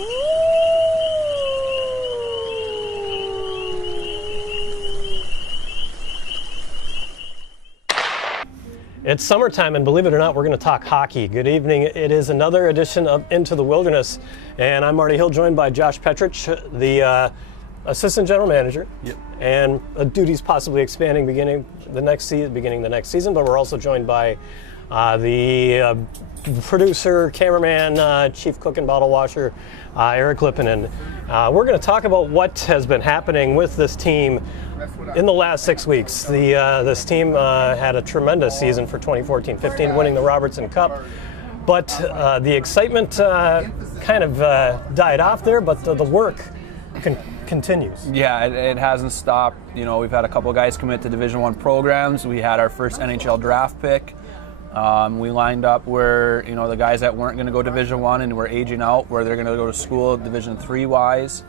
It's summertime, and believe it or not, we're going to talk hockey. Good evening. It is another edition of Into the Wilderness, and I'm Marty Hill, joined by Josh Petrich, the assistant general manager, and duties possibly expanding beginning the next season. But we're also joined by the producer, cameraman, chief cook and bottle washer, Eric Lippinen. We're going to talk about what has been happening with this team in the last 6 weeks. This team had a tremendous season for 2014-15, winning the Robertson Cup. But the excitement kind of died off there, but the work continues. Yeah, it hasn't stopped. You know, we've had a couple of guys commit to Division I programs. We had our first NHL draft pick. We lined up where, you know, the guys that weren't going to go Division I and were aging out, where they're going to go to school Division III wise.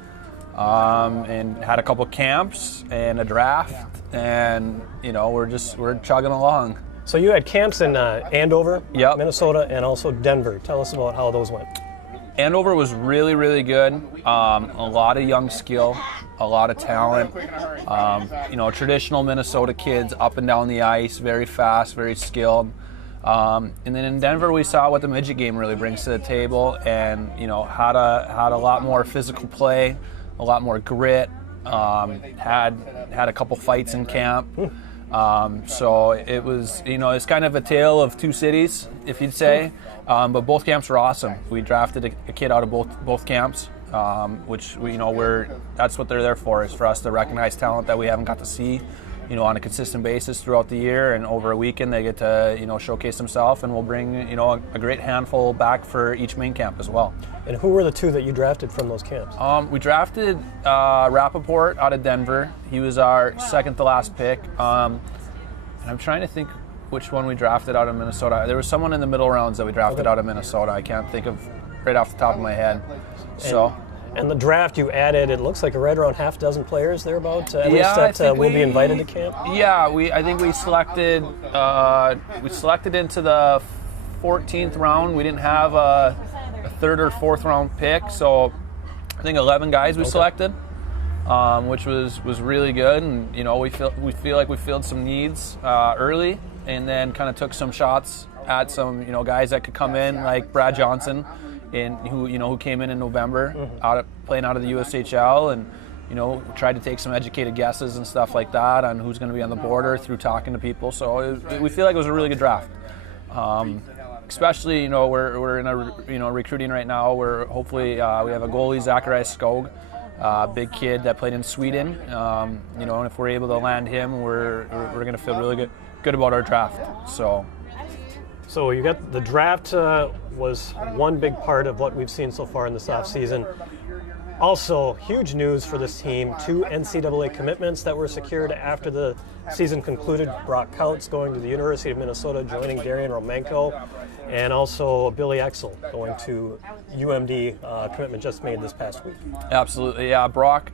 And had a couple camps and a draft, and you know we're chugging along. So you had camps in Andover, Yep. Minnesota, and also Denver. Tell us about how those went. Andover was really, really good. A lot of young skill, a lot of talent. You know, traditional Minnesota kids up and down the ice, very fast, very skilled. And then in Denver, we saw what the midget game really brings to the table, and you know had a lot more physical play. A lot more grit, had a couple fights in camp. So it was, you know, it's kind of a tale of two cities, if you'd say. But both camps were awesome. We drafted a kid out of both camps, which, you know, that's what they're there for, is for us to recognize talent that we haven't got to see, you know, on a consistent basis throughout the year, and over a weekend they get to, you know, showcase themselves, and we'll bring, you know, a great handful back for each main camp as well. And who were the two that you drafted from those camps? We drafted Rappaport out of Denver. He was our second to last pick. And I'm trying to think which one we drafted out of Minnesota. There was someone in the middle rounds that we drafted out of Minnesota. I can't think of right off the top of my head. And the draft, you added, it looks like right around half a dozen players thereabouts, at least that will be invited to camp? Yeah, I think we selected into the 14th round. We didn't have a third or fourth round pick, so I think 11 guys we selected, which was really good. And you know, we feel like we filled some needs early, and then kind of took some shots at some, you know, guys that could come in, like Brad Johnson, who came in November, playing out of the USHL, and you know, tried to take some educated guesses and stuff like that on who's going to be on the border through talking to people. So we feel like it was a really good draft. Especially, you know, we're in a recruiting right now where hopefully we have a goalie, Zacharias Skog, big kid that played in Sweden. You know, and if we're able to land him, we're going to feel really good about our draft. So you got the draft was one big part of what we've seen so far in this offseason. Also, huge news for this team, 2 NCAA commitments that were secured after the season concluded. Brock Kautz going to the University of Minnesota, joining Darian Romanko, and also Billy Exel going to UMD, commitment just made this past week. Absolutely, yeah. Brock,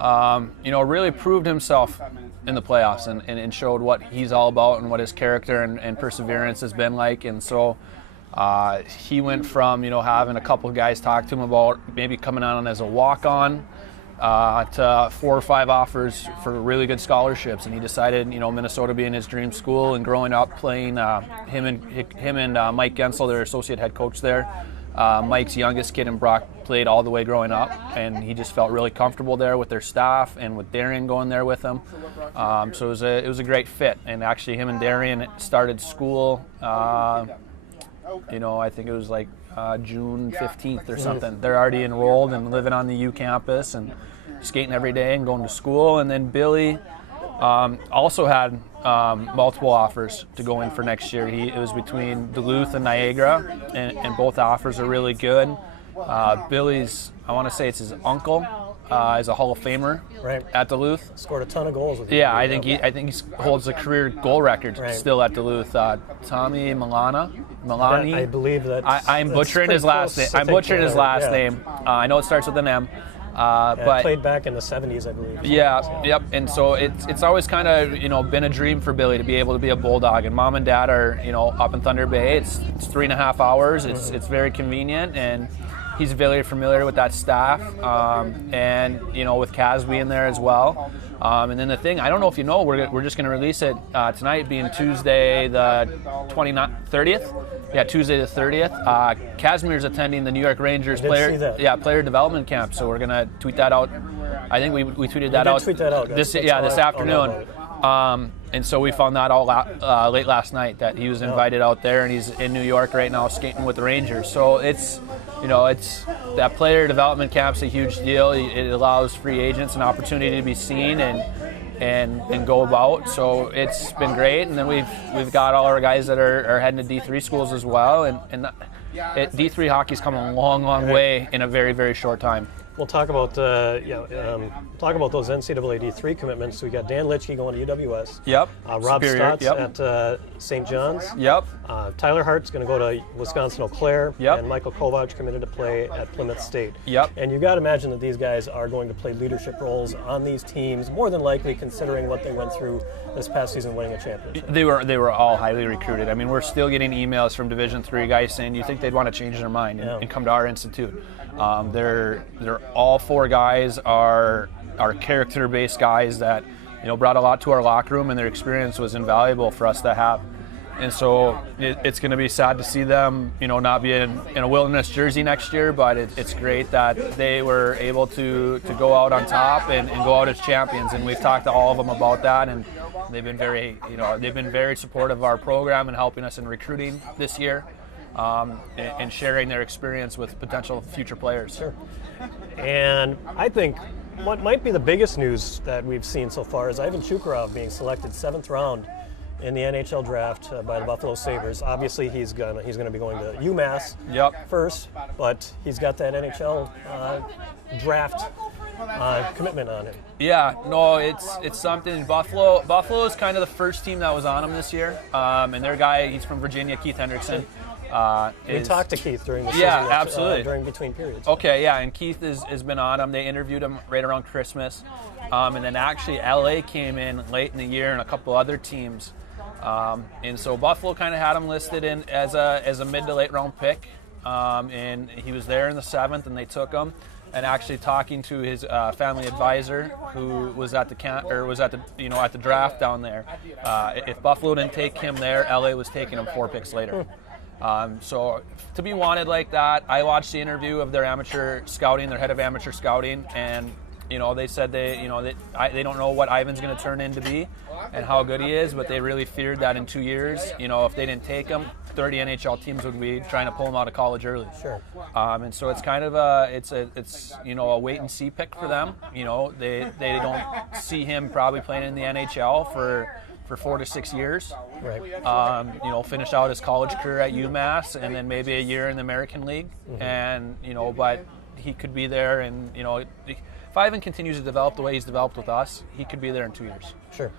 you know, really proved himself in the playoffs and showed what he's all about and what his character and perseverance has been like. And so he went from, you know, having a couple of guys talk to him about maybe coming on as a walk-on to 4 or 5 offers for really good scholarships. And he decided, you know, Minnesota being his dream school, and growing up playing him and Mike Gensel, their associate head coach there. Mike's youngest kid, and Brock played all the way growing up, and he just felt really comfortable there with their staff and with Darian going there with them. So it was a great fit. And actually, him and Darian started school. You know, I think it was like June 15th or something. They're already enrolled and living on the U campus and skating every day and going to school. And then Billy also had multiple offers to go in for next year. It was between Duluth and Niagara, and both offers are really good. Billy's, I want to say it's his uncle, is a Hall of Famer at Duluth. Scored a ton of goals with Yeah, I think he holds a career goal record still at Duluth. Tommy Milani. I believe that. I'm butchering his last name. Name. I know it starts with an M. But played back in the 70s, I believe. Yeah, yep. And so it's always kind of been a dream for Billy to be able to be a Bulldog. And Mom and Dad are up in Thunder Bay. It's 3.5 hours. It's very convenient, and he's very familiar with that staff, and with Kaz being there as well. And then the thing, I don't know if you know, we're just going to release it tonight, being Tuesday the 30th. Yeah, Tuesday the 30th. Casimir's attending the New York Rangers player development camp, so we're going to tweet that out. I think we tweeted that out. Tweet that out this afternoon. And so we found that out late last night, that he was invited out there, and he's in New York right now skating with the Rangers. So it's that player development camp's a huge deal. It allows free agents an opportunity to be seen and go about. So it's been great. And then we've got all our guys that are heading to D3 schools as well. And D3 hockey's come a long way in a very, very short time. We'll talk about those NCAA D3 commitments. We got Dan Litchke going to UWS. Yep. Rob Superior. Stotts at St. John's. Yep. Tyler Hart's going to go to Wisconsin Eau Claire. Yep. And Michael Kovac committed to play at Plymouth State. Yep. And you got to imagine that these guys are going to play leadership roles on these teams, more than likely, considering what they went through this past season, winning a championship. They were all highly recruited. I mean, we're still getting emails from Division III guys saying, you think they'd want to change their mind and come to our institute. They're all four guys are character-based guys that brought a lot to our locker room, and their experience was invaluable for us to have. And so it's going to be sad to see them, not be in a Wilderness jersey next year. But it's great that they were able to go out on top and go out as champions. And we've talked to all of them about that, and they've been very supportive of our program and helping us in recruiting this year. And sharing their experience with potential future players. Sure. And I think what might be the biggest news that we've seen so far is Ivan Chukarov being selected 7th round in the NHL draft by the Buffalo Sabres. Obviously, he's gonna be going to UMass first, but he's got that NHL draft commitment on him. Yeah, no, it's something. Buffalo is kind of the first team that was on him this year, and their guy, he's from Virginia, Keith Hendrickson. We talked to Keith during the season. Yeah, absolutely. During between periods. Okay, yeah, and Keith has been on him. They interviewed him right around Christmas, and then actually LA came in late in the year, and a couple other teams, and so Buffalo kind of had him listed in as a mid to late round pick, and he was there in the 7th, and they took him. And actually talking to his family advisor, who was at the at the draft down there, if Buffalo didn't take him there, LA was taking him 4 picks later. So to be wanted like that, I watched the interview of their amateur scouting, their head of amateur scouting, and they said they don't know what Ivan's going to turn in to be and how good he is, but they really feared that in 2 years, if they didn't take him, 30 NHL teams would be trying to pull him out of college early. Sure. And so it's kind of a wait and see pick for them. They don't see him probably playing in the NHL for 4 to 6 years. Right. Finish out his college career at UMass, and then maybe a year in the American League. Mm-hmm. And but he could be there, and if Ivan continues to develop the way he's developed with us, he could be there in 2 years. Sure.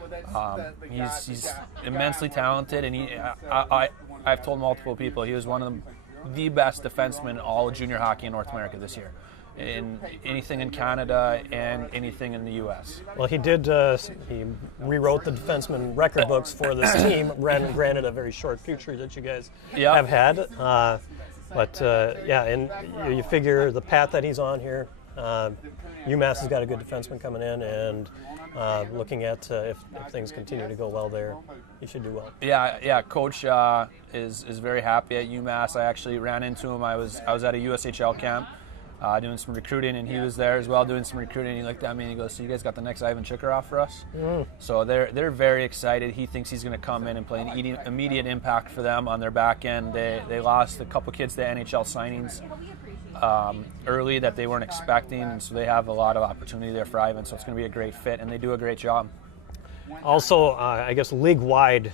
He's immensely talented, and I've told multiple people he was one of the best defensemen in all of junior hockey in North America this year. In anything in Canada and anything in the U.S. Well, he did. He rewrote the defenseman record books for this team. Granted, a very short future that you guys have had. And you figure the path that he's on here. UMass has got a good defenseman coming in, and looking at if things continue to go well there, he should do well. Yeah. Coach is very happy at UMass. I actually ran into him. I was at a USHL camp. Doing some recruiting, and he was there as well doing some recruiting. He looked at me and he goes, "So you guys got the next Ivan Chukarov for us?" So they're very excited. He thinks he's going to come in and play an immediate impact for them on their back end. They lost a couple kids to NHL signings early that they weren't expecting, and so they have a lot of opportunity there for Ivan. So it's going to be a great fit, and they do a great job. Also, I guess league-wide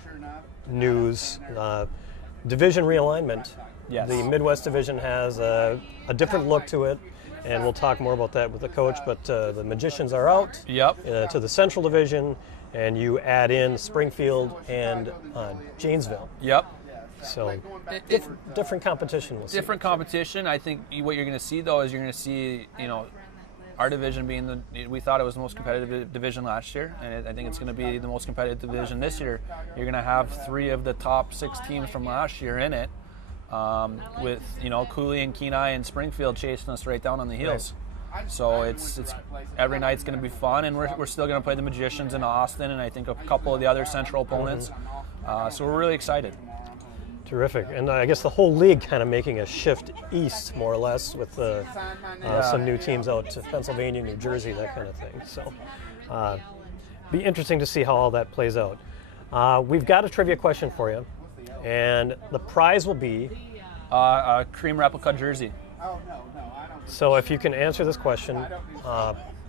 news, division realignment. Yes. The Midwest Division has a different look to it, and we'll talk more about that with the coach, but the Magicians are out to the Central Division, and you add in Springfield and Janesville. Yep. So different competition. We'll see. Different competition. I think what you're going to see, though, is you're going to see, our division being we thought it was the most competitive division last year, and I think it's going to be the most competitive division this year. You're going to have 3 of the top 6 teams from last year in it. with Cooley and Kenai and Springfield chasing us right down on the heels. So it's every night's going to be fun, and we're still going to play the Magicians in Austin, and I think a couple of the other Central opponents. So we're really excited. Terrific. And I guess the whole league kind of making a shift east, more or less, with some new teams out to Pennsylvania, New Jersey, that kind of thing. So be interesting to see how all that plays out. We've got a trivia question for you, and the prize will be a Cream replica jersey. So if you can answer this question,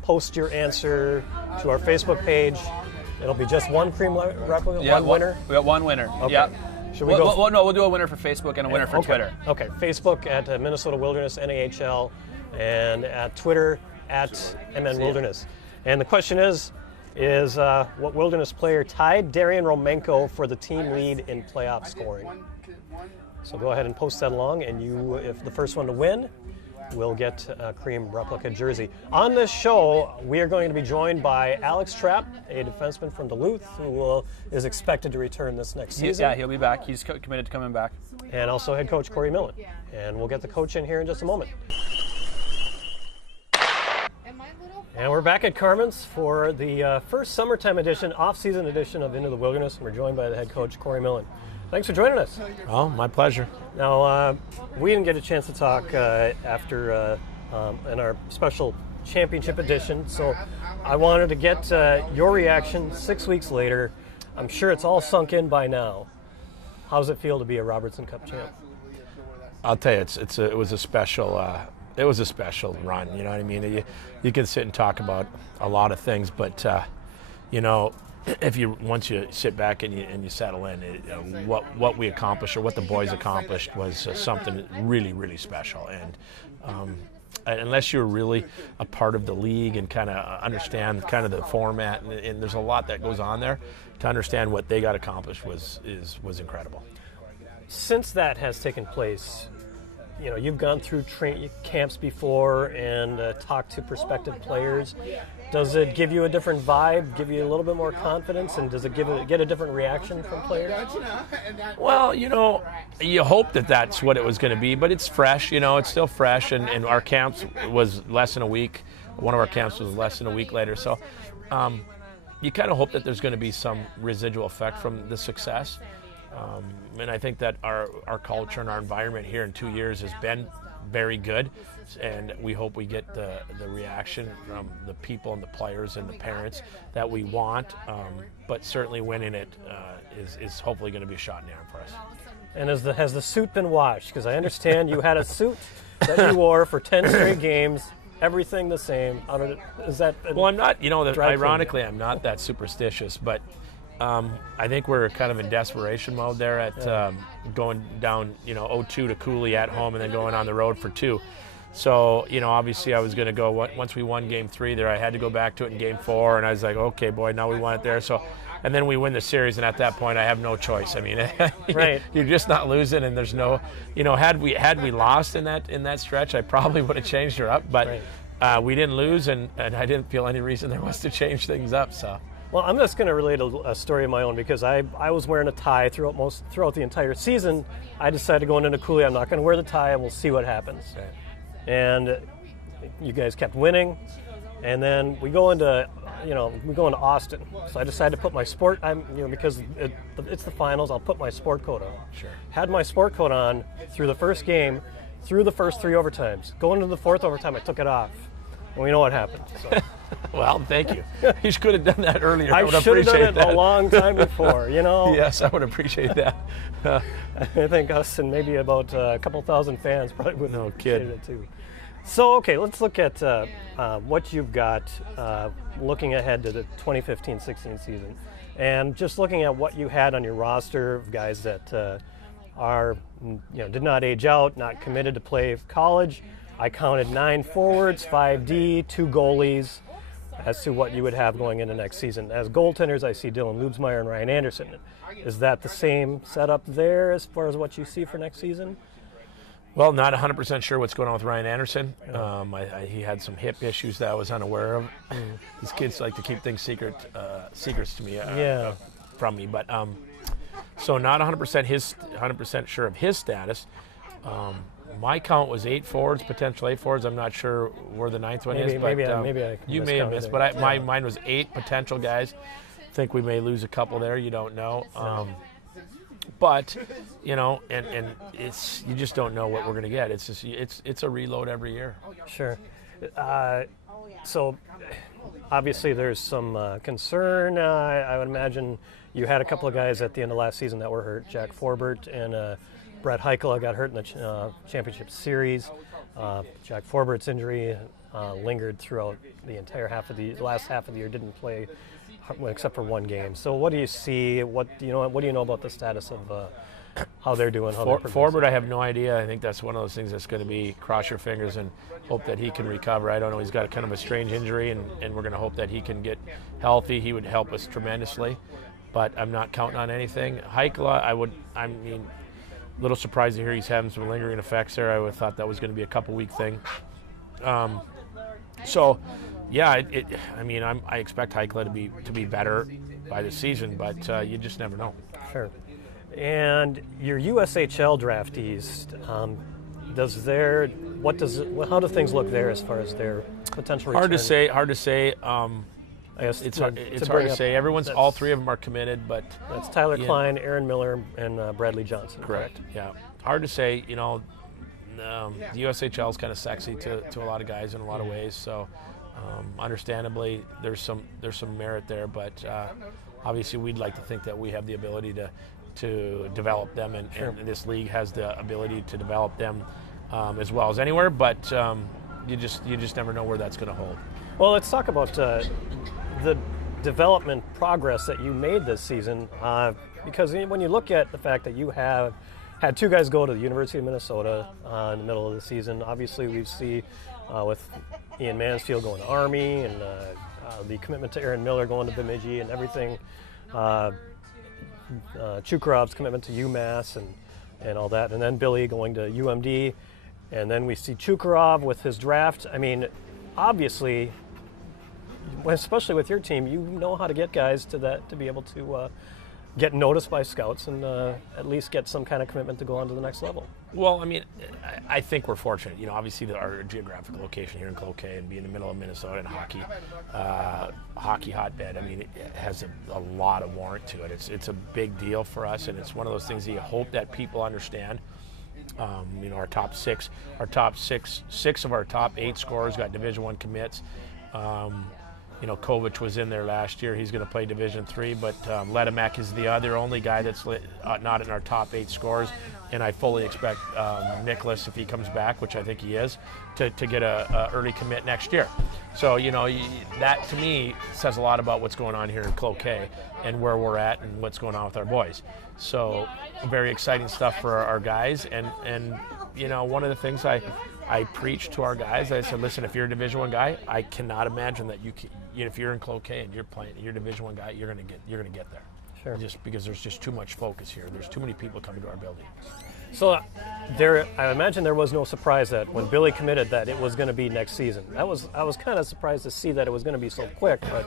post your answer to our Facebook page. It'll be just one Cream replica, one winner? We got one winner. Okay. Yeah. Should we go? No, we'll do a winner for Facebook and a winner for Twitter. Okay, Facebook at Minnesota Wilderness NAHL, and at Twitter at MN Wilderness. And the question is what Wilderness player tied Darian Romenko for the team lead in playoff scoring? So go ahead and post that along, and you, if the first one to win, will get a Cream replica jersey. On this show, we are going to be joined by Alex Trapp, a defenseman from Duluth, who is expected to return this next season. Yeah, he'll be back. He's committed to coming back. And also head coach Corey Millen. And we'll get the coach in here in just a moment. And we're back at Carmen's for the first summertime edition, off-season edition of Into the Wilderness. And we're joined by the head coach Corey Millen. Thanks for joining us. Oh, my pleasure. Now, we didn't get a chance to talk after in our special championship edition, so I wanted to get your reaction 6 weeks later. I'm sure it's all sunk in by now. How does it feel to be a Robertson Cup champ? I'll tell you, it was a special run. You know what I mean? You can sit and talk about a lot of things, but once you sit back and you settle in, what we accomplished, or what the boys accomplished, was something really, really special. And unless you're really a part of the league and kind of understand kind of the format, and there's a lot that goes on there, to understand what they got accomplished was incredible. Since that has taken place, you've gone through camps before and talked to prospective players. Does it give you a different vibe, give you a little bit more confidence, and does it get a different reaction from players? Well, you hope that that's what it was going to be, but it's fresh, it's still fresh, and our camps was less than a week. One of our camps was less than a week later, so you kind of hope that there's going to be some residual effect from the success. And I think that our culture and our environment here in 2 years has been very good, and we hope we get the reaction from the people and the players and the parents that we want, but certainly winning it is hopefully going to be a shot in the arm for us. And has the suit been washed? Because I understand you had a suit that you wore for 10 straight games, everything the same. Is that well, I'm not, ironically, I'm not that superstitious, but I think we're kind of in desperation mode there at going down, 0-2 to Cooley at home and then going on the road for 2. So, obviously I was going to go, once we won Game 3 there, I had to go back to it in Game 4, and I was like, okay, boy, now we want it there. So, and then we win the series, and at that point I have no choice. I mean, right. You're just not losing, and there's no, had we lost in that stretch, I probably would have changed her up, but we didn't lose, and I didn't feel any reason there was to change things up, so. Well, I'm just going to relate a story of my own, because I was wearing a tie throughout the entire season. I decided going into Cooley, I'm not going to wear the tie, and we'll see what happens. Right. And you guys kept winning, and then we go into Austin. So I decided to put my because it's the finals, I'll put my sport coat on. Sure. Had my sport coat on through the first game, through the first 3 overtimes. Going into the 4th overtime, I took it off. And we know what happened. So. Well, thank you. You could have done that earlier. I should have done it a long time before, Yes, I would appreciate that. I think us and maybe about a couple thousand fans probably would have appreciated it too. So, okay, let's look at what you've got looking ahead to the 2015-16 season. And just looking at what you had on your roster of guys that did not age out, not committed to play college. I counted 9 forwards, 5D, 2 goalies, as to what you would have going into next season. As goaltenders, I see Dylan Lubsmeyer and Ryan Anderson. Is that the same setup there as far as what you see for next season? Well, not 100% sure what's going on with Ryan Anderson. He had some hip issues that I was unaware of. These kids like to keep things secrets to me from me. But so not 100% sure of his status. My count was 8 forwards, potential 8 forwards. I'm not sure where the 9th one is, but maybe I you may have missed. But mine was 8 potential guys. Think we may lose a couple there. You don't know. But and it's you just don't know what we're going to get. It's just it's a reload every year. Sure. So obviously there's some concern. I would imagine you had a couple of guys at the end of last season that were hurt. Jack Forbert and Brett Heikkila got hurt in the championship series. Jack Forbert's injury lingered throughout the entire last half of the year. Didn't play except for one game. So what do you see? What do you know about the status of how they're doing? Forbert, I have no idea. I think that's one of those things that's going to be cross your fingers and hope that he can recover. I don't know. He's got kind of a strange injury, and we're going to hope that he can get healthy. He would help us tremendously, but I'm not counting on anything. Heikkila, a little surprised to hear he's having some lingering effects there. I would have thought that was going to be a couple-week thing. So, yeah, I expect Heikkila to be better by the season, but you just never know. Sure. And your USHL draftees, how do things look there as far as their potential return? Hard to say. I guess it's hard to say. All three of them are committed, but that's Tyler Klein, Aaron Miller, and Bradley Johnson. Correct. Yeah. Hard to say. The USHL is kind of sexy to a lot of guys in a lot of ways. So, understandably, there's some merit there, but obviously, we'd like to think that we have the ability to develop them, and this league has the ability to develop them as well as anywhere. But you just never know where that's going to hold. Well, let's talk about the development progress that you made this season, because when you look at the fact that you have had 2 guys go to the University of Minnesota in the middle of the season, obviously we see with Ian Mansfield going to Army, and the commitment to Aaron Miller going to Bemidji and everything, Chukarov's commitment to UMass and all that, and then Billy going to UMD, and then we see Chukarov with his draft. I mean, obviously, especially with your team, you know how to get guys to be able to get noticed by scouts and at least get some kind of commitment to go on to the next level. Well, I think we're fortunate. Obviously our geographic location here in Cloquet and being in the middle of Minnesota and hockey hotbed. It has a lot of warrant to it. It's a big deal for us, and it's one of those things that you hope that people understand. Our top six of our top 8 scorers got Division I commits. Kovac was in there last year. He's going to play Division III, but Ledemek is the other only guy that's not in our top 8 scorers. And I fully expect Nicholas, if he comes back, which I think he is, to get a early commit next year. So, that to me says a lot about what's going on here in Cloquet and where we're at and what's going on with our boys. So very exciting stuff for our guys. And one of the things I preach to our guys, I said, listen, if you're a Division I guy, I cannot imagine that if you're in Cloquet and you're playing, you're a Division I guy, you're gonna get there. Sure. Just because there's just too much focus here. There's too many people coming to our building. So I imagine there was no surprise that when Billy committed that it was going to be next season. I was kind of surprised to see that it was going to be so quick, but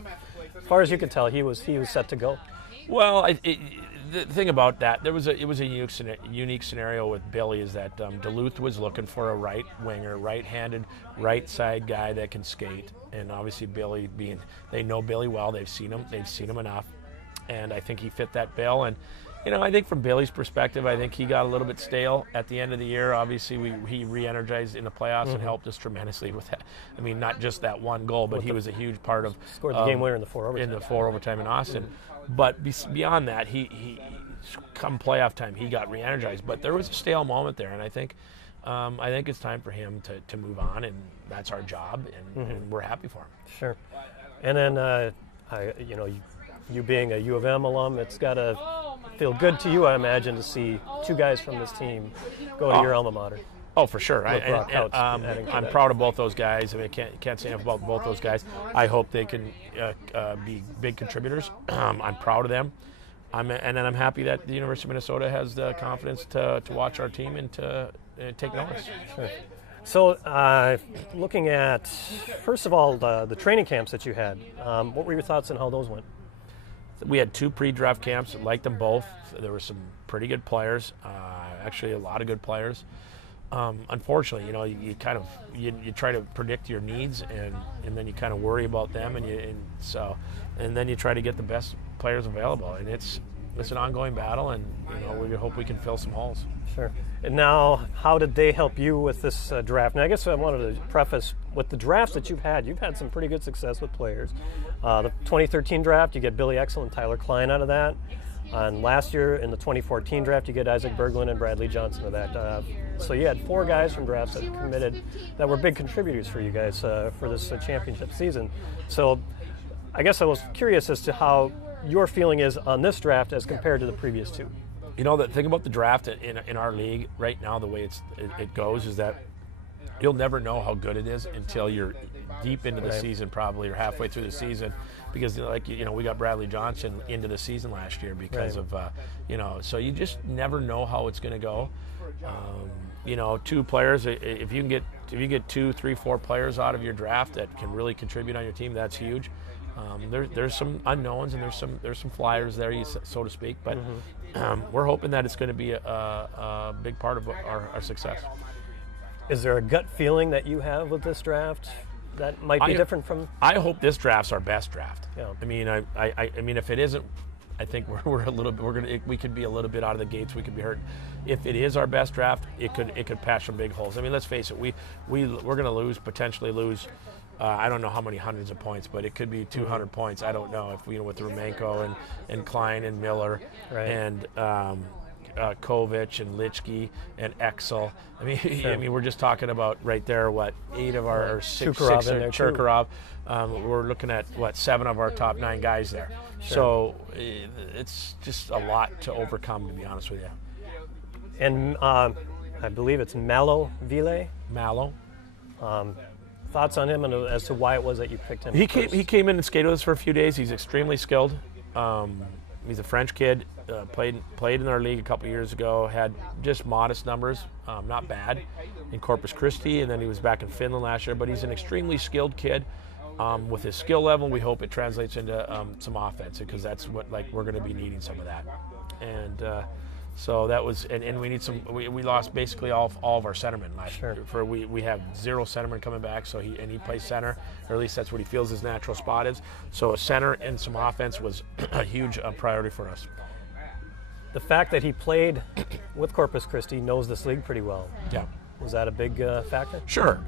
as far as you could tell, he was set to go. Well, the thing about that, it was a unique scenario with Billy is that Duluth was looking for a right winger, right-handed, right side guy that can skate, and obviously Billy they know Billy well, they've seen him enough, and I think he fit that bill. And I think from Billy's perspective, I think he got a little bit stale at the end of the year. Obviously, he re-energized in the playoffs and helped us tremendously with that. Not just that one goal, but he was a huge part of scored the game winner in the 4 overtime. In the 4 overtime in Austin. But beyond that, he come playoff time, he got re-energized. But there was a stale moment there, and I think it's time for him to move on, and that's our job, and we're happy for him. Sure. And then, you being a U of M alum, it's got to feel good to you, I imagine, to see 2 guys from this team go to your alma mater. Oh, for sure. I'm proud of both those guys. Can't say enough about both those guys. I hope they can be big contributors. I'm proud of them. And then I'm happy that the University of Minnesota has the confidence to watch our team and to take notice. Sure. So, looking at, first of all, the training camps that you had, what were your thoughts on how those went? We had 2 pre-draft camps. Liked them both. There were some pretty good players, actually a lot of good players. unfortunately, you kind of you try to predict your needs, and then you kind of worry about them, and then you try to get the best players available, and it's an ongoing battle, and we hope we can fill some holes. Sure. And now, how did they help you with this draft? Now, I guess I wanted to preface with the drafts that you've had some pretty good success with players. The 2013 draft, you get Billy Exel and Tyler Klein out of that. And last year in the 2014 draft, you get Isaac Berglund and Bradley Johnson of that. So you had 4 guys from drafts that committed that were big contributors for you guys for this championship season. So I guess I was curious as to how your feeling is on this draft as compared to the previous 2. The thing about the draft in our league right now, the way it goes, is that you'll never know how good it is until you're deep into the season, probably, or halfway through the season, because we got Bradley Johnson into the season last year because of so you just never know how it's going to go. 2 players, if you get 2, 3, 4 players out of your draft that can really contribute on your team, that's huge. There's some unknowns, and there's some flyers there, so to speak, but we're hoping that it's going to be a big part of our success. Is there a gut feeling that you have with this draft that might be different from? I hope this draft's our best draft. Yeah. I mean, if it isn't, I think we could be a little bit out of the gates. We could be hurt. If it is our best draft, it could patch some big holes. I mean, let's face it, we're going to potentially lose. I don't know how many hundreds of points, but it could be 200 points. I don't know if with Romanko and Klein and Miller and Kovic and Litschke and Exel. I mean, Sure. We're just talking about right there. 8 of our 6 Shukurov in there, Cherkarov. We're looking at 7 of our top 9 guys there. Sure. So it's just a lot to overcome, to be honest with you. And I believe it's Malo Ville. Malo. Thoughts on him and as to why it was that you picked him? He came in and skated with us for a few days. He's extremely skilled. He's a French kid. Played in our league a couple years ago. Had just modest numbers, not bad, in Corpus Christi, and then he was back in Finland last year. But he's an extremely skilled kid. With his skill level, we hope it translates into some offense, because that's what we're going to be needing some of that. And so that was, and we need some. We lost basically all of our centermen last year. We have 0 centermen coming back. So he plays center, or at least that's what he feels his natural spot is. So a center and some offense was a huge priority for us. The fact that he played with Corpus Christi, knows this league pretty well. Yeah. Was that a big factor? Sure.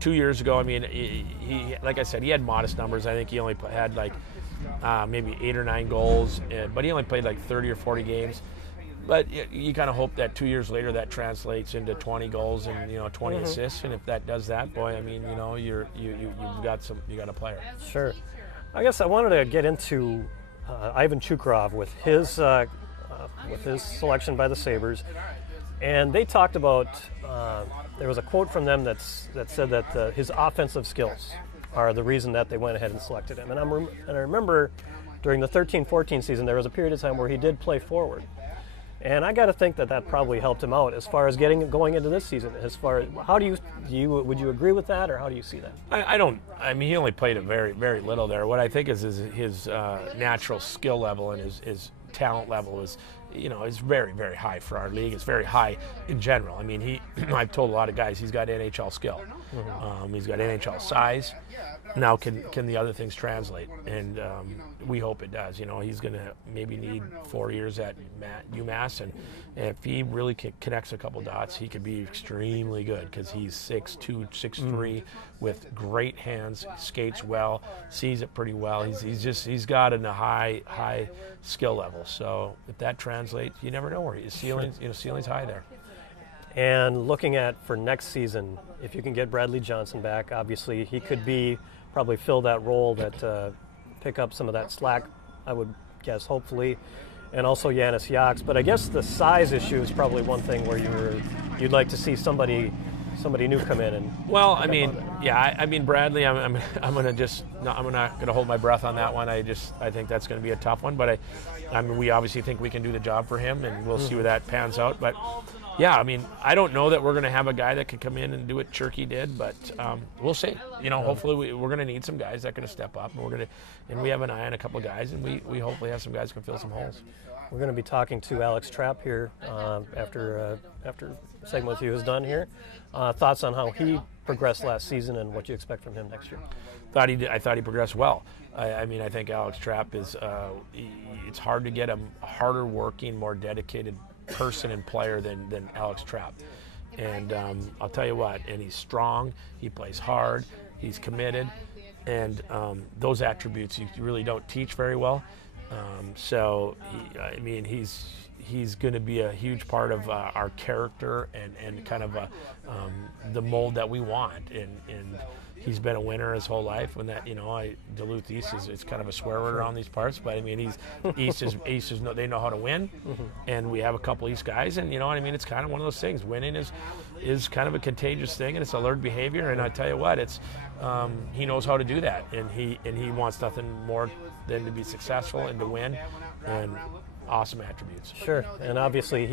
2 years ago, I mean, he like I said, he had modest numbers. I think he only had maybe 8 or 9 goals, but he only played 30 or 40 games. But you kind of hope that 2 years later that translates into 20 goals and 20 assists, and if that does that, boy, I mean, you've got a player. Sure. I guess I wanted to get into Ivan Shukurov with his selection by the Sabres, and they talked about. There was a quote from them that said that his offensive skills are the reason that they went ahead and selected him. And I remember during the 13-14 season there was a period of time where he did play forward. And I got to think that probably helped him out as far as going into this season. As far as would you agree with that, or how do you see that? I don't. I mean, he only played a very, very little there. What I think is his natural skill level and his talent level is very, very high for our league. It's very high in general. I mean, I've told a lot of guys he's got NHL skill. He's got NHL size. Now, can the other things translate? And we hope it does. He's going to maybe need 4 years at UMass, and if he really connects a couple dots, he could be extremely good, because he's 6'2", 6'3", with great hands, skates well, sees it pretty well. He's got a high skill level. So if that translates, you never know where his ceiling's high there. And looking at for next season, if you can get Bradley Johnson back, obviously he could probably fill that role, that pick up some of that slack, I would guess, hopefully, and also Janis Jaks. But I guess the size issue is probably one thing where you'd like to see somebody new come in and. Well, I mean, Bradley, I'm not gonna hold my breath on that one. I think that's gonna be a tough one, but we obviously think we can do the job for him, and we'll see where that pans out. But yeah, I mean, I don't know that we're going to have a guy that can come in and do what Cherky did, but we'll see. Hopefully we're going to need some guys that are going to step up, and we have an eye on a couple of guys, and we hopefully have some guys who can fill some holes. We're going to be talking to Alex Trapp here after segment with you is done here. Thoughts on how he progressed last season and what you expect from him next year? I thought he progressed well. I mean, I think Alex Trapp is. It's hard to get a harder working, more dedicated person and player than Alex Trapp. And I'll tell you what. And he's strong. He plays hard. He's committed. And those attributes you really don't teach very well. So he's going to be a huge part of our character and kind of the mold that we want. And he's been a winner his whole life. When that, Duluth East it's kind of a swear word around these parts, but I mean, East is they know how to win, and we have a couple East guys, and it's kind of one of those things. Winning is kind of a contagious thing, and it's a learned behavior. And I tell you what, it's he knows how to do that, and he wants nothing more than to be successful and to win, and awesome attributes. Sure, and obviously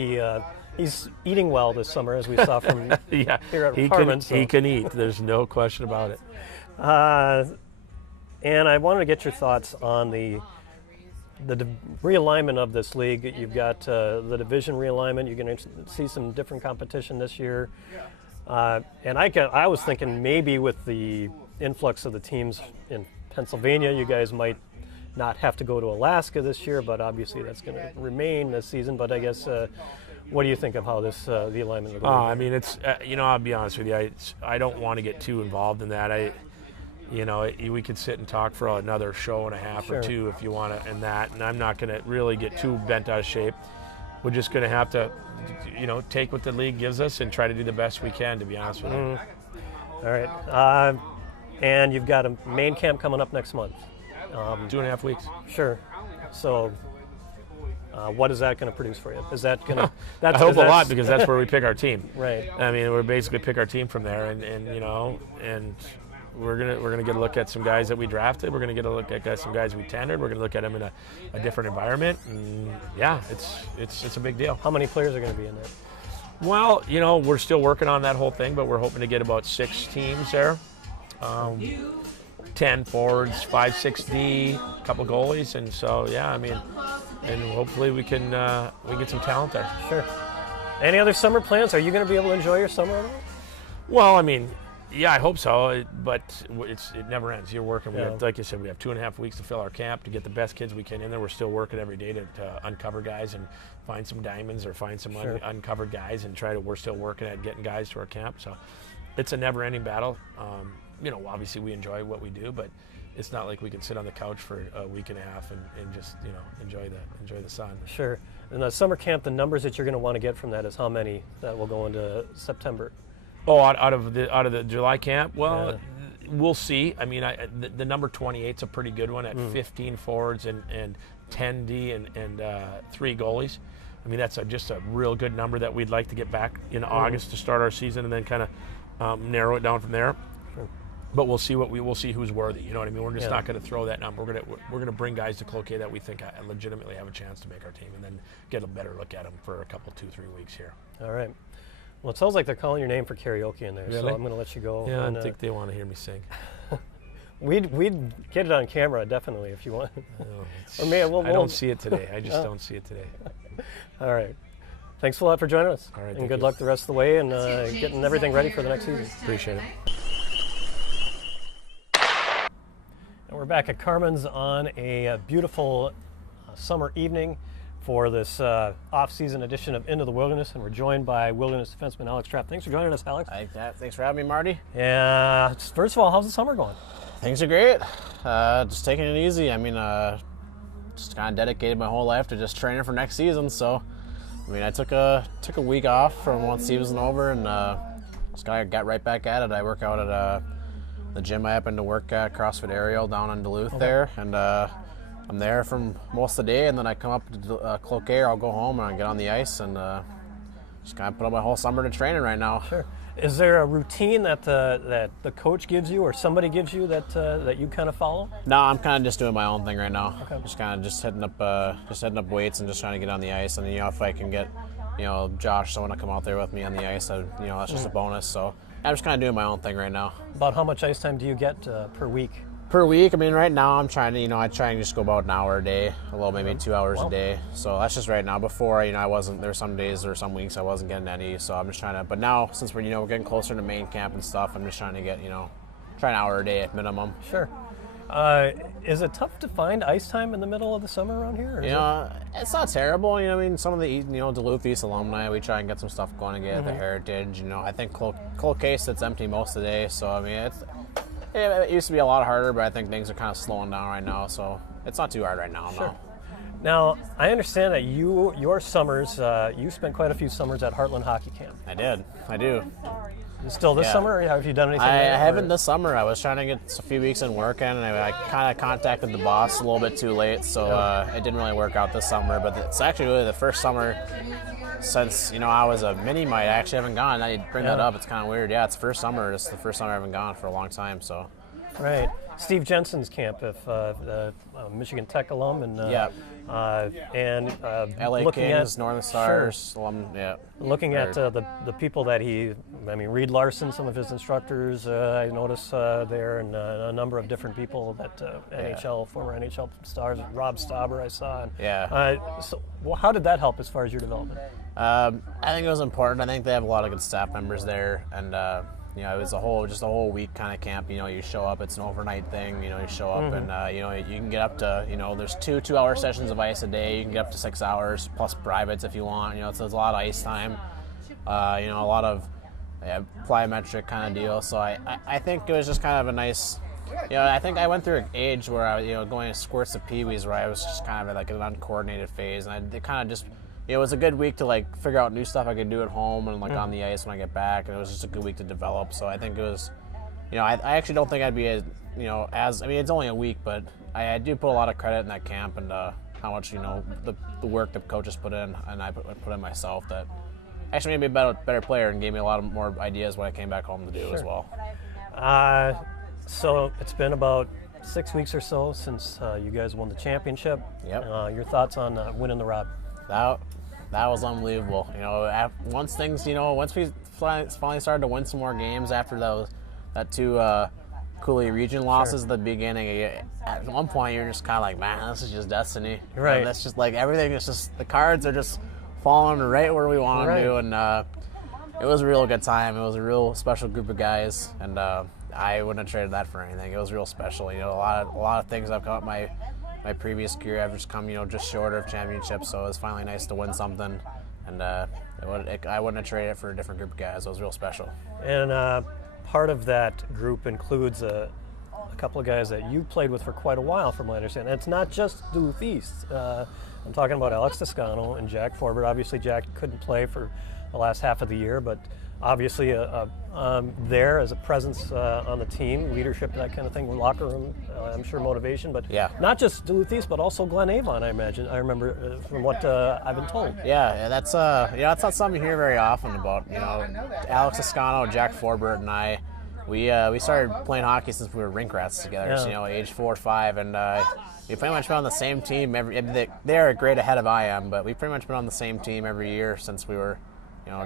he's eating well this summer, as we saw from yeah, here at Harmon. He can eat. There's no question about it. And I wanted to get your thoughts on the realignment of this league. You've got the division realignment. You're going to see some different competition this year. And I was thinking maybe with the influx of the teams in Pennsylvania, you guys might not have to go to Alaska this year, but obviously that's going to remain this season. But I guess, what do you think of how this the alignment of the league? I mean, it's I'll be honest with you. I don't want to get too involved in that. We could sit and talk for another show and a half or two if you want to, and I'm not going to really get too bent out of shape. We're just going to have to, take what the league gives us and try to do the best we can, to be honest with you. All right. And you've got a main camp coming up next month. 2.5 weeks. Sure. So, what is that going to produce for you? Is that going to? I hope a lot, because that's where we pick our team. Right. I mean, we basically pick our team from there, and we're gonna get a look at some guys that we drafted. We're gonna get a look at some guys we tendered. We're gonna look at them in a different environment. And yeah, it's a big deal. How many players are going to be in there? Well, we're still working on that whole thing, but we're hoping to get about 6 teams there. 10 forwards, 5, 6D, a couple goalies, and so and hopefully we can get some talent there. Sure. Any other summer plans? Are you going to be able to enjoy your summer at all? Well, I mean, yeah, I hope so, but it never ends. You're working. Like you said, we have 2.5 weeks to fill our camp to get the best kids we can in there. We're still working every day to uncover guys and find some diamonds or find some uncovered guys and we're still working at getting guys to our camp. So it's a never-ending battle. Obviously we enjoy what we do, but it's not like we can sit on the couch for a week and a half and just enjoy the sun. Sure. And the summer camp, the numbers that you're going to want to get from that is how many that will go into September? Oh, out of the July camp? Well, we'll see. I mean, the number 28 is a pretty good one at 15 forwards and 10 D and 3 goalies. I mean, that's just a real good number that we'd like to get back in August to start our season, and then kind of narrow it down from there. Sure. But we'll see who's worthy. You know what I mean? We're just not going to throw that number. We're gonna bring guys to Cloquet that we think legitimately have a chance to make our team, and then get a better look at them for a couple 2-3 weeks here. All right. Well, it sounds like they're calling your name for karaoke in there, really? So I'm going to let you go. Yeah, and, I think they want to hear me sing. We'd get it on camera, definitely, if you want. I don't see it today. I just don't see it today. All right. Thanks a lot for joining us. All right. And good luck the rest of the way and getting everything ready for the next season. Appreciate it. And we're back at Carmen's on a beautiful summer evening for this off-season edition of Into the Wilderness, and we're joined by wilderness defenseman Alex Trapp. Thanks for joining us, Alex. Thanks for having me, Marty. Yeah. First of all, how's the summer going? Things are great. Just taking it easy. I mean, just kind of dedicated my whole life to just training for next season. So, I mean, I took a week off from once season over, and just kind of got right back at it. I work out at the gym I happen to work at, CrossFit Aerial, down in Duluth there, and I'm there from most of the day, and then I come up to Cloquet, or I'll go home and I get on the ice and just kind of put up my whole summer to training right now. Sure. Is there a routine that the coach gives you or somebody gives you that you kind of follow? No, I'm kind of just doing my own thing right now. Okay. Just hitting up weights and just trying to get on the ice. And if I can get Josh, someone to come out there with me on the ice, that's just a bonus. So I'm just kind of doing my own thing right now. About how much ice time do you get per week? Per week, I mean, right now I'm trying to, I try and just go about an hour a day, a little maybe 2 hours a day. So that's just right now. Before, I wasn't, there's some days or some weeks I wasn't getting any. So I'm just trying to, but now since we're, we're getting closer to main camp and stuff, I'm just trying to get, try an hour a day at minimum. Sure. Is it tough to find ice time in the middle of the summer around here? It's not terrible. Some of the, Duluth East alumni, we try and get some stuff going again at the Heritage. I think Cole Case sits empty most of the day. So, I mean, it used to be a lot harder, but I think things are kind of slowing down right now. So it's not too hard right now. Sure. No. Now, I understand that your summers, you spent quite a few summers at Heartland Hockey Camp. I do. Still this Yeah. summer, or have you done anything? I there, haven't this summer. I was trying to get a few weeks in work in, and I kind of contacted the boss a little bit too late, so it didn't really work out this summer. But it's actually really the first summer since I was a mini mite. I actually haven't gone. I bring that up. It's kind of weird. Yeah, it's first summer. It's the first summer I haven't gone for a long time. So. Right. Steve Jensen's camp, if the Michigan Tech alum, and LA looking Kings, at, Northern Stars, alum, looking at the people that Reed Larson, some of his instructors, I noticed there, and a number of different people that former NHL stars, Rob Stauber, I saw. And, how did that help as far as your development? I think it was important. I think they have a lot of good staff members there, and it was a whole week kind of camp. You show up, it's an overnight thing. You show up and you can get up to there's 2-hour sessions of ice a day. You can get up to 6 hours plus privates if you want. So there's a lot of ice time. A lot of plyometric kind of deal. So I think it was just kind of a nice. I think I went through an age where I going to squirts of peewees where I was just kind of like an uncoordinated phase, and it kind of just. It was a good week to figure out new stuff I could do at home and on the ice when I get back, and it was just a good week to develop. So I think it was, I actually don't think I'd be as it's only a week, but I do put a lot of credit in that camp and how much the work the coaches put in and I put in myself that actually made me a better player and gave me a lot of more ideas when I came back home to do as well. So it's been about 6 weeks or so since you guys won the championship. Yep. Your thoughts on winning the Rob? That was unbelievable. Once we finally started to win some more games after that two Cooley region losses at the beginning, at one point you're just kind of like, man, this is just destiny. Right. That's just everything is just, the cards are just falling right where we want them to, and it was a real good time. It was a real special group of guys, and I wouldn't have traded that for anything. It was real special. A lot of things I've come up my previous career, I've just come, just shorter of championships, so it was finally nice to win something, and I wouldn't have traded it for a different group of guys. It was real special. And part of that group includes a couple of guys that you played with for quite a while, from what I understand. And it's not just Duluth East. I'm talking about Alex Toscano and Jack Forbert. Obviously, Jack couldn't play for the last half of the year, but obviously there as a presence on the team, leadership, that kind of thing, locker room, I'm sure motivation, but not just Duluth East, but also Glen Avon, I imagine. I remember from what I've been told. Yeah, that's that's not something you hear very often about. Alex Toscano, Jack Forbert, and I, we started playing hockey since we were rink rats together, so, age 4 or 5, and we pretty much been on the same team. They're a grade ahead of I am, but we've pretty much been on the same team every year since we were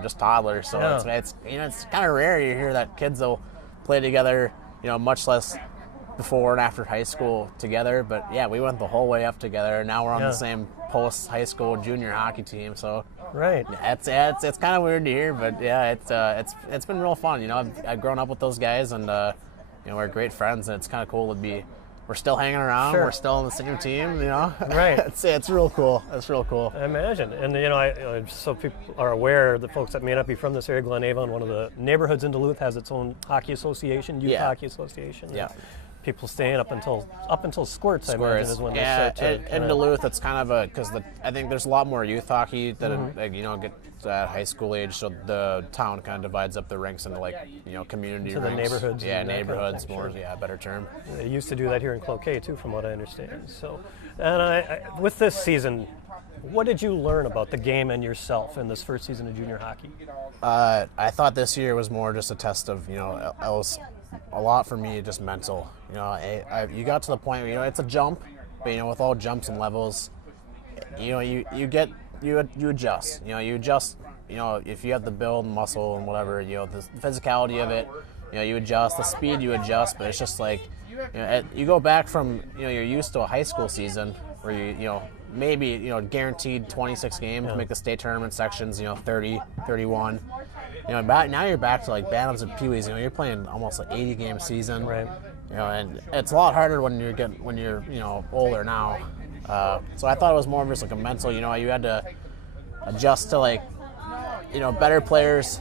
just toddlers. So it's kind of rare you hear that kids will play together, much less before and after high school together. But yeah, we went the whole way up together, and now we're on the same post high school junior hockey team. So it's kind of weird to hear, but it's been real fun. I've grown up with those guys, and we're great friends, and it's kind of cool to be. We're still hanging around. We're still on the same team, Right. It's real cool. It's real cool. I imagine. And, so people are aware, the folks that may not be from this area, Glen Avon, one of the neighborhoods in Duluth, has its own hockey association, youth hockey association. Yeah. People staying up until Squirts, I imagine, is when they start to... in Duluth, it's kind of because I think there's a lot more youth hockey that get at high school age, so the town kind of divides up the rinks into community to rinks. The neighborhoods. Yeah, neighborhoods, kind of thing, more, better term. They used to do that here in Cloquet too, from what I understand. So, and with this season, what did you learn about the game and yourself in this first season of junior hockey? I thought this year was more just a test of, it was a lot for me, just mental. You got to the point where, it's a jump, but, with all jumps and levels, you adjust. You adjust, if you have the build and muscle and whatever, the physicality of it, you adjust the speed, you adjust, but it's just like you go back from you're used to a high school season where you maybe guaranteed 26 games, make the state tournament sections, 30, 31. Now you're back to like Bantams and Peewees. You're playing almost like 80 game season. Right. And it's a lot harder when you're older now. So I thought it was more of just like a mental. You had to adjust to like better players,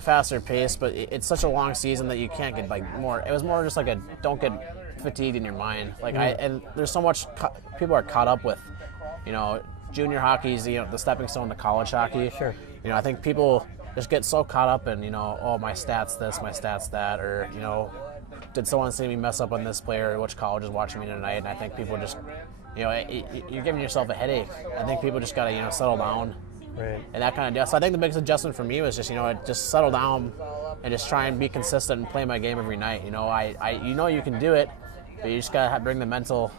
faster pace. But it's such a long season that you can't get like more. It was more just like a don't get fatigued in your mind. Like and there's so much people are caught up with, junior hockey is the stepping stone to college hockey. Sure. I think people just get so caught up in oh, my stats this, my stats that, or did someone see me mess up on this player, which college is watching me tonight? And I think people just you're giving yourself a headache. I think people just gotta settle down. Right. And that kind of deal. So I think the biggest adjustment for me was just just settle down and just try and be consistent and play my game every night. You can do it, but you just gotta bring the mental.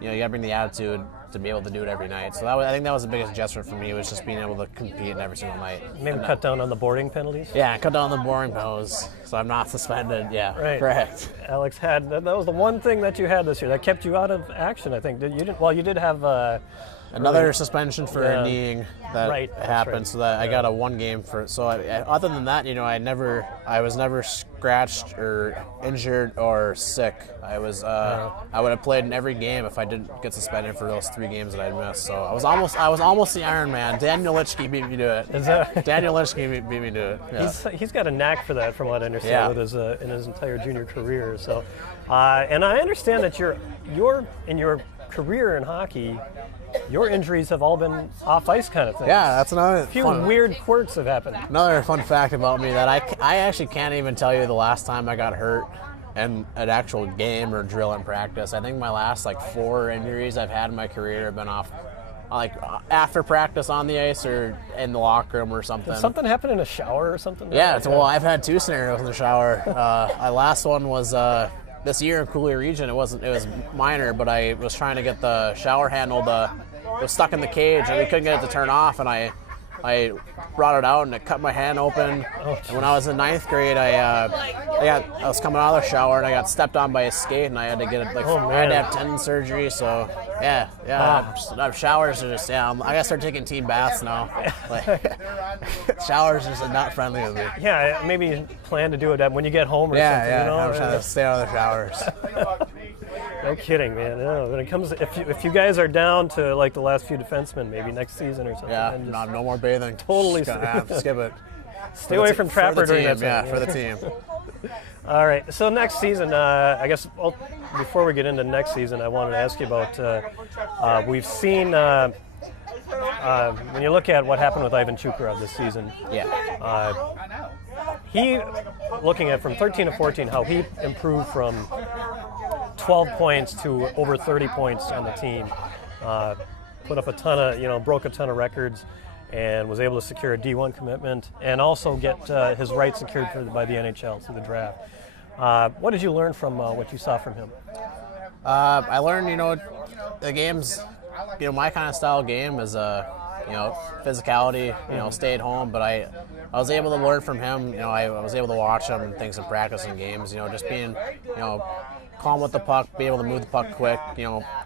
You gotta bring the attitude to be able to do it every night. So I think that was the biggest adjustment for me, was just being able to compete in every single night. Maybe cut down on the boarding penalties. Yeah, cut down on the boring penalties, so I'm not suspended. Yeah, Right. correct. Alex had that was the one thing that you had this year that kept you out of action. I think you did have Another suspension for kneeing that Right, that's happened, right. so that I got a 1 game for. So other than that, I was never scratched or injured or sick. I was I would have played in every game if I didn't get suspended for those 3 games that I'd missed. So I was almost the Iron Man. Daniel Litchke beat me to it. Is that- Daniel Litchke beat me to it. Yeah. He's got a knack for that, from what I understand, Yeah. with his in his entire junior career. So, and I understand that in your career in hockey, your injuries have all been off ice kind of things. Yeah, that's another A few fun, weird quirks have happened. Another fun fact about me that I actually can't even tell you the last time I got hurt in an actual game or drill in practice. I think my last 4 injuries I've had in my career have been off after practice on the ice or in the locker room or something. Did something happen in a shower or something? Yeah, well, I've had 2 scenarios in the shower. My last one was this year in Cooley Region. It was minor, but I was trying to get the shower handle it was stuck in the cage and we couldn't get it to turn off, and I brought it out and it cut my hand open. And when I was in 9th grade, I was coming out of the shower and I got stepped on by a skate and I had to get it I had to have tendon surgery. So showers are just I gotta start taking team baths now. Showers are just not friendly with me. Yeah, maybe plan to do it when you get home or something. I'm trying to stay out of the showers. No kidding, man. No, when it comes, if you guys are down to the last few defensemen, maybe next season or something. Yeah, then just no more bathing. Totally Just gonna have to skip it. stay away from Trapper during that time. Yeah, for the team. All right. So next season, I guess before we get into next season, I wanted to ask you about. We've seen when you look at what happened with Ivan Chukarov this season. Yeah. He, looking at from 13 to 14, how he improved from 12 points to over 30 points on the team. Put up a ton of, broke a ton of records, and was able to secure a D1 commitment, and also get his rights secured by the NHL through the draft. What did you learn from what you saw from him? I learned, the game's, my kind of style game is, physicality, stay at home, but I was able to learn from him. I was able to watch him and things in practice and games, just being, calm with the puck, be able to move the puck quick,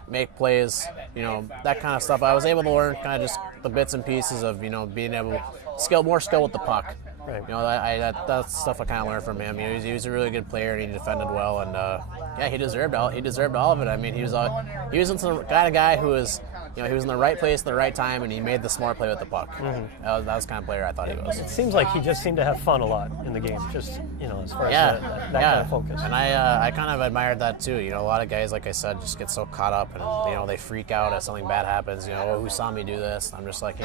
make plays, that kind of stuff. I was able to learn kind of just the bits and pieces of, being able to more skill with the puck. Right. That's stuff I kind of learned from him. He was a really good player and he defended well, and he deserved all of it. I mean, he was the kind of guy who was, he was in the right place at the right time, and he made the smart play with the puck. Mm-hmm. That was the kind of player I thought he was. It seems like he just seemed to have fun a lot in the game, just as far as that kind of focus. And I kind of admired that too. A lot of guys, like I said, just get so caught up and they freak out if something bad happens. Who saw me do this? I'm just like,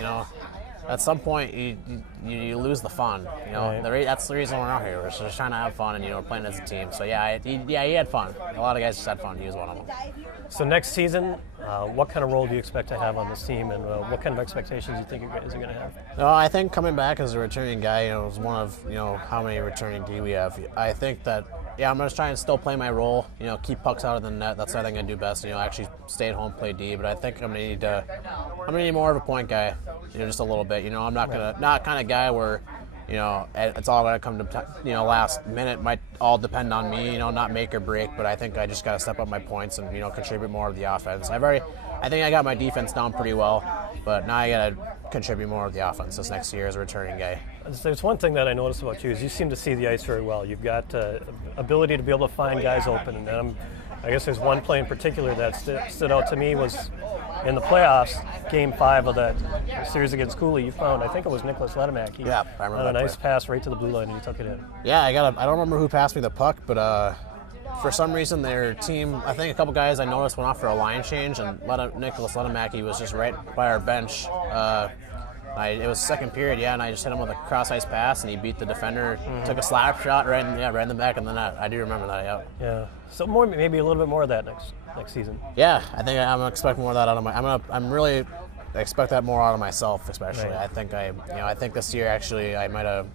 at some point you lose the fun. Right. That's the reason we're out here. We're just trying to have fun and we're playing as a team. So he had fun. A lot of guys just had fun. He was one of them. So next season, what kind of role do you expect to have on this team, and what kind of expectations do you think you guys are going to have? No, I think coming back as a returning guy, is one of how many returning D we have. I think that I'm going to try and still play my role. Keep pucks out of the net. That's what I think I do best. Actually stay at home, play D. But I think I'm going to need more of a point guy. Just a little bit. I'm not kind of guy where you know, it's all going to come to, you know, last minute. Might all depend on me, you know, not make or break, but I think I just got to step up my points and, you know, contribute more to the offense. I think I got my defense down pretty well, but now I got to contribute more to the offense this next year as a returning guy. There's one thing that I noticed about you is you seem to see the ice very well. You've got ability to be able to find guys open, and I guess there's one play in particular that stood out to me was in the playoffs, Game 5 of that series against Cooley. You found, I think it was Nicholas Ledemacky. Yeah, I remember on a that nice play. pass right to the blue line, and you took it in. Yeah, I don't remember who passed me the puck, but for some reason their team, I think a couple guys I noticed went off for a line change, and Nicholas Ledemacky was just right by our bench. It was second period, and I just hit him with a cross ice pass, and he beat the defender, took a slap shot right in the back, and then I do remember that. Yeah. Yeah. So maybe a little bit more of that next season. Yeah, I think I'm gonna expect more of that out of I'm really expect that more out of myself, especially. Right. I think this year actually I might have,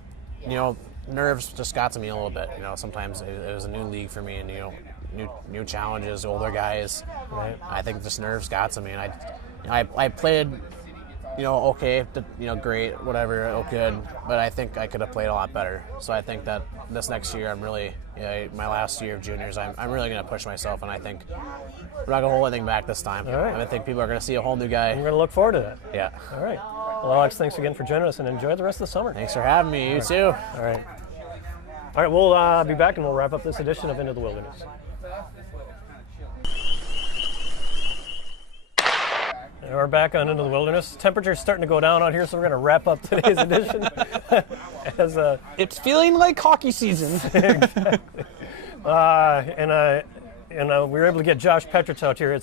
you know, nerves just got to me a little bit. You know, sometimes it was a new league for me, and you know, new challenges, older guys. Right. I think just nerves got to me, and I played, you know, okay, you know, great, whatever, good, but I think I could have played a lot better. So I think that this next year, I'm really, my last year of juniors, I'm really going to push myself, and I think we're not going to hold anything back this time. All right. I think people are going to see a whole new guy. I'm going to look forward to that. Yeah. All right. Well, Alex, thanks again for joining us, and enjoy the rest of the summer. Thanks for having me. You too. All right. All right, we'll be back, and we'll wrap up this edition of Into the Wilderness. And we're back on Into the Wilderness. Temperature's starting to go down out here, so we're going to wrap up today's edition. It's feeling like hockey season. And we were able to get Josh Petrich out here.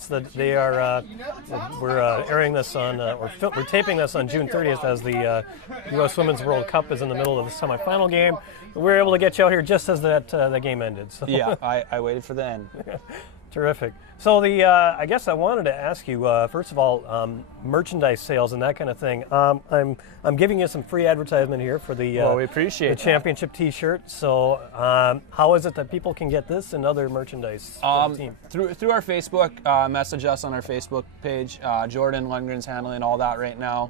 We're airing this on, we're taping this on June 30th as the U.S. Women's World Cup is in the middle of the semifinal game. We were able to get you out here just as that game ended. So. Yeah, I waited for the end. Terrific. So I guess I wanted to ask you first of all, merchandise sales and that kind of thing. I'm giving you some free advertisement here for we appreciate the championship T-shirt. So how is it that people can get this and other merchandise for the team? Through our Facebook, message us on our Facebook page. Jordan Lundgren's handling all that right now.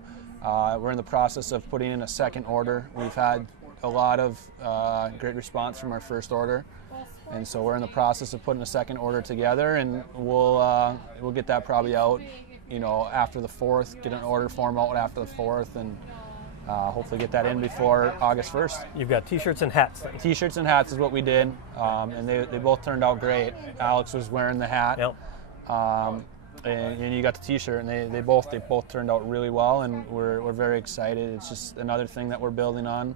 We're in the process of putting in a second order. We've had a lot of great response from our first order. And so we're in the process of putting a second order together, and we'll get that probably out, you know, after the 4th. Get an order form out after the 4th, and hopefully get that in before August 1st. You've got T-shirts and hats. Then. T-shirts and hats is what we did, and they both turned out great. Alex was wearing the hat, yep. And you got the T-shirt, and they both turned out really well, and we're very excited. It's just another thing that we're building on.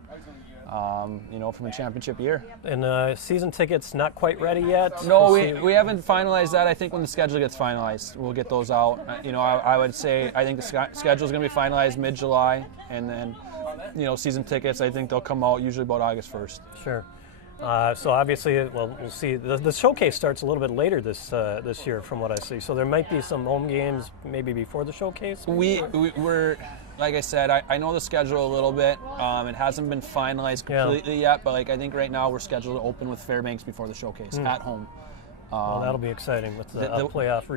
You know, from a championship year. And season tickets not quite ready yet? No, we haven't finalized that. I think when the schedule gets finalized, we'll get those out. You know, I would say I think the schedule is going to be finalized mid-July, and then, you know, season tickets, I think they'll come out usually about August 1st. Sure. So obviously, well, we'll see. The showcase starts a little bit later this year, from what I see. So there might be some home games maybe before the showcase. We're, like I said, I know the schedule a little bit. It hasn't been finalized completely yet, but I think right now we're scheduled to open with Fairbanks before the showcase at home. Well, that'll be exciing with the playoff,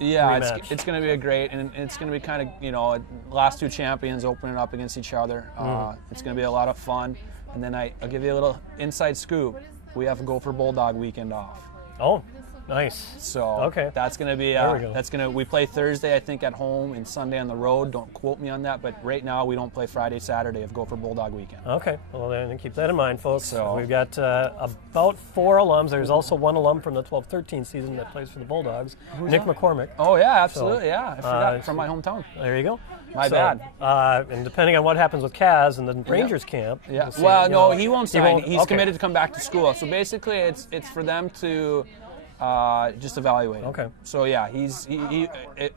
yeah, rematch. it's going to be a great, and it's going to be kind of, you know, last two champions opening up against each other. It's going to be a lot of fun. And then I'll give you a little inside scoop. We have a Gopher Bulldog weekend off. Oh, nice. So okay. That's going to be we play Thursday, I think, at home, and Sunday on the road. Don't quote me on that, but right now we don't play Friday, Saturday of Gopher Bulldog weekend. Okay. Well, then keep that in mind, folks. So we've got about 4 alums. There's also one alum from the 12-13 season that plays for the Bulldogs, Nick McCormick. Oh yeah, absolutely. I forgot, from my hometown. There you go. My bad. And depending on what happens with Kaz and the Rangers camp. Yeah. Well, he won't sign. He's committed to come back to school. So basically, it's for them to just evaluate him. Okay. So yeah,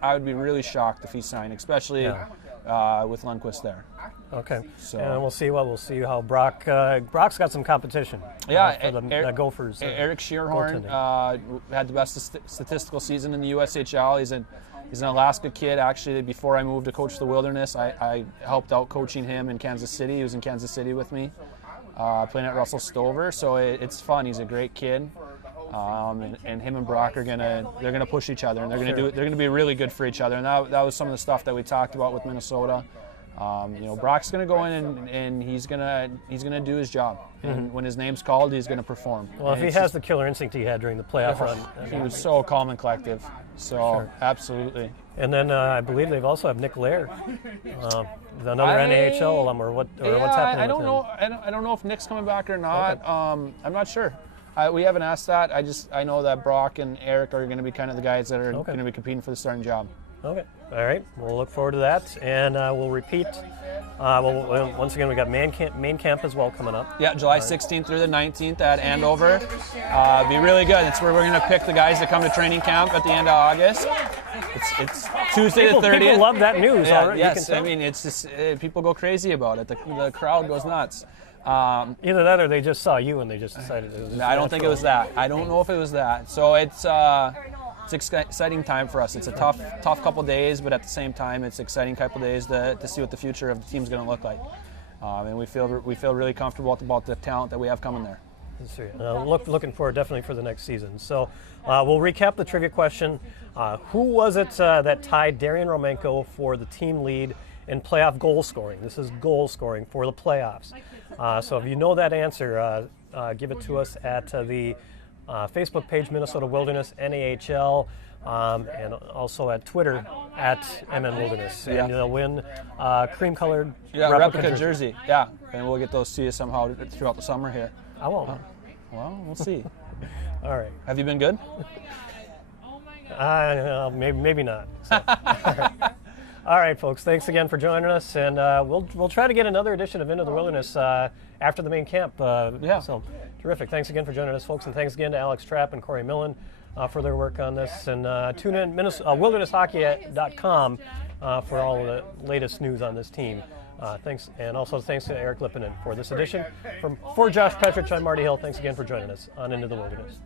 I would be really shocked if he signed, especially with Lundqvist there. Okay. So and we'll see how Brock's got some competition. Yeah. For the Gophers. Eric Shearhorn had the best statistical season in the USHL. He's an Alaska kid. Actually, before I moved to coach the Wilderness, I helped out coaching him in Kansas City. He was in Kansas City with me, playing at Russell Stover. So it's fun. He's a great kid, and him and Brock they're gonna push each other, and they're gonna be really good for each other. And that was some of the stuff that we talked about with Minnesota. Brock's going to go in and he's going to do his job. And when his name's called, he's going to perform. Well, if he has the killer instinct he had during the playoff run. He was so calm and collective. So, absolutely. And then I believe they've also have Nick Lair, another NAHL alum, or what's happening? I don't with know. I don't know if Nick's coming back or not. Okay. I'm not sure. We haven't asked that. I know that Brock and Eric are going to be kind of the guys that are going to be competing for the starting job. Okay. All right. We'll look forward to that, and we'll repeat. Once again, we got main camp as well coming up. Yeah, July 16th through the 19th at Andover. Be really good. It's where we're going to pick the guys that come to training camp at the end of August. It's Tuesday the 30th. People love that news already. Yes, I mean, it's just people go crazy about it. The crowd goes nuts. Either that or they just saw you and they just decided it was I don't think it was that. I don't know if it was that. So it's an exciting time for us. It's a tough couple days, but at the same time, it's exciting couple days to see what the future of the team's going to look like. And we feel really comfortable about the talent that we have coming there. Looking forward definitely for the next season. So we'll recap the trivia question. Who was it that tied Darian Romenko for the team lead in playoff goal scoring? This is goal scoring for the playoffs. So if you know that answer, give it to us at the Facebook page, Minnesota Wilderness NAHL, and also at Twitter at MN Wilderness. And you'll win cream-colored replica jersey. Yeah, and we'll get those to you somehow throughout the summer here. I won't. Well, we'll see. All right. Have you been good? Maybe not. So. All right, folks. Thanks again for joining us, and we'll try to get another edition of Into the Wilderness after the main camp. So terrific. Thanks again for joining us, folks, and thanks again to Alex Trapp and Corey Millen for their work on this. And tune in wildernesshockey.com for all of the latest news on this team. Thanks, and also thanks to Eric Lipponen for this edition. For Josh Petrich, I'm Marty Hill. Thanks again for joining us on Into the Wilderness.